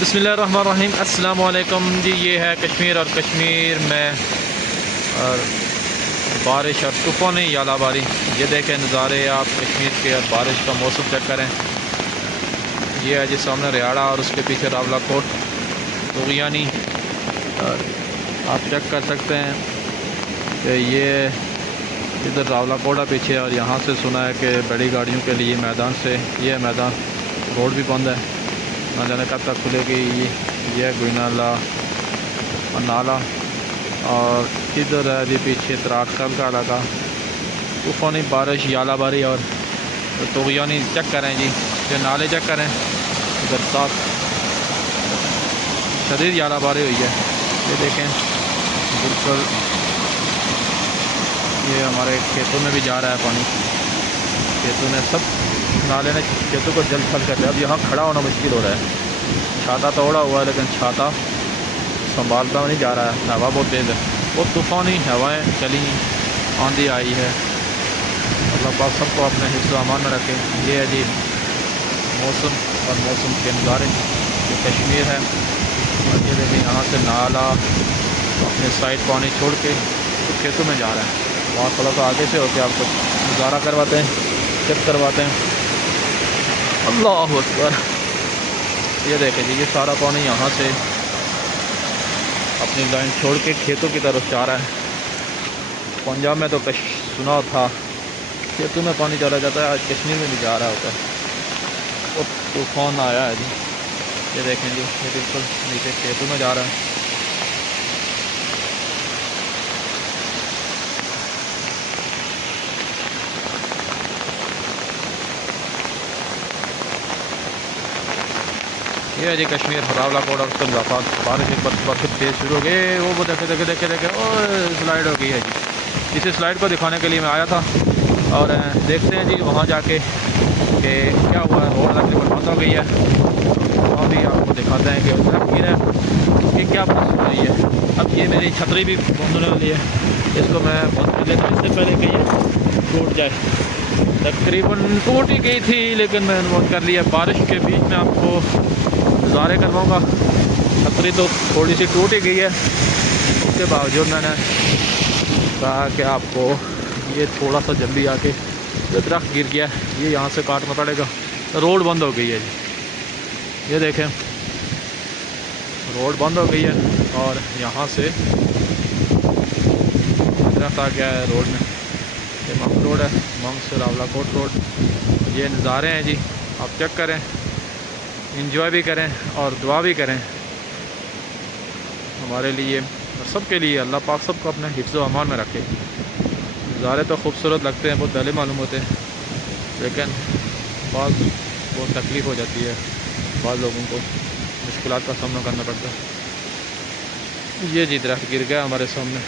बिस्मिल्लाहिर्रहमानिर्रहीम। अस्सलाम वालेकुम जी। ये है कश्मीर और कश्मीर में और बारिश और तूफ़ानी यालाबारी। ये देखें नज़ारे आप कश्मीर के और बारिश का मौसम चेक करें। ये है जी सामने रियाड़ा और उसके पीछे रावलाकोट तुग़यानी। और आप चेक कर सकते हैं कि ये इधर रावलाकोटा पीछे और यहाँ से सुना है कि बड़ी गाड़ियों के लिए मैदान से ये मैदान रोड भी बंद है, ना जाने कब तक खुलेगी। ये गुइनाला और नाला और इधर है जी पीछे त्राकसल का इलाका। तूफ़ानी बारिश यालाबारी और तुग़यानी चेक करें जी, ये नाले चेक करें। इधर साथ शदीद यालाबारी हुई है। ये देखें बिल्कुल ये हमारे खेतों में भी जा रहा है पानी। खेतों में सब नाले ने खेतों को जल थल कर दिया। अब यहाँ खड़ा होना मुश्किल हो रहा है। छाता तो ओढ़ा हुआ है लेकिन छाता संभालता नहीं जा रहा है। हवा बहुत तेज़ है, बहुत तूफ़ानी हवाएं चली, आंधी आई है। अल्लाह पाक सबको अपने हिफ्ज़ अमान में रखे। ये है जी मौसम और मौसम के नज़ारे। ये कश्मीर है और ये देखें यहाँ से नाला अपने साइड पानी छोड़ के तो खेतों में जा रहा है। वहाँ थोड़ा सा आगे से होकर आपको नज़ारा करवाते हैं, चेक करवाते हैं। अल्लाह अकबर। ये देखें जी ये सारा पानी यहाँ से अपनी लाइन छोड़ के खेतों की तरफ जा रहा है। पंजाब में तो सुना था खेतों में पानी चला जाता है, आज कश्मीर में भी जा रहा होता है। और तूफ़ान आया है जी। ये देखें जी ये बिल्कुल नीचे खेतों में जा रहा है। ये है जी कश्मीर रावलाकोट और मुज़फ़्फ़राबाद। बारिश एक बार फिर तेज़ शुरू हो गई। वो देखे देखे देखे देखे और स्लाइड हो गई है जी। इसी स्लाइड को दिखाने के लिए मैं आया था और देखते हैं जी वहाँ जाके कि क्या हुआ है। रोड तकरीबन बंद हो गई है। वहाँ भी आपको दिखाते हैं कि दरख्त गिरा है कि क्या बात हुई है। अब ये मेरी छतरी भी बंद होने वाली है, इसको मैं बंद कर लेता हूँ इससे पहले कि ये टूट जाए। तकरीबन टूट ही गई थी लेकिन मैंने बंद कर लिया। बारिश के बीच में आपको नज़ारे करवाऊँगा। छतरी तो थोड़ी सी टूट ही गई है, उसके बावजूद मैंने कहा कि आपको ये थोड़ा सा जल्दी आके ये दरख्त गिर गया है, ये यहाँ से काटना पड़ेगा। रोड बंद हो गई है जी। ये देखें रोड बंद हो गई है और यहाँ से दरख्त आ गया है रोड में। ये मंग रोड है, मंग से रावलाकोट रोड। ये नज़ारे हैं जी, आप चेक करें, इंजॉय भी करें और दुआ भी करें हमारे लिए और सबके लिए। अल्लाह पाक सबको अपने हिफ्ज़ व अमान में रखे। नज़ारे तो खूबसूरत लगते हैं, बहुत पहले मालूम होते हैं, लेकिन बहुत तकलीफ़ हो जाती है। बाद लोगों को मुश्किलात का सामना करना पड़ता है। ये जी दरख्त गिर गया हमारे सामने,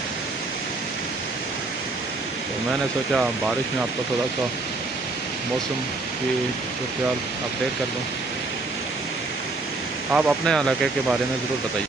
तो मैंने सोचा बारिश में आपको थोड़ा सा मौसम की सूरत अपडेट कर दूँ। आप अपने इलाके के बारे में ज़रूर बताइए।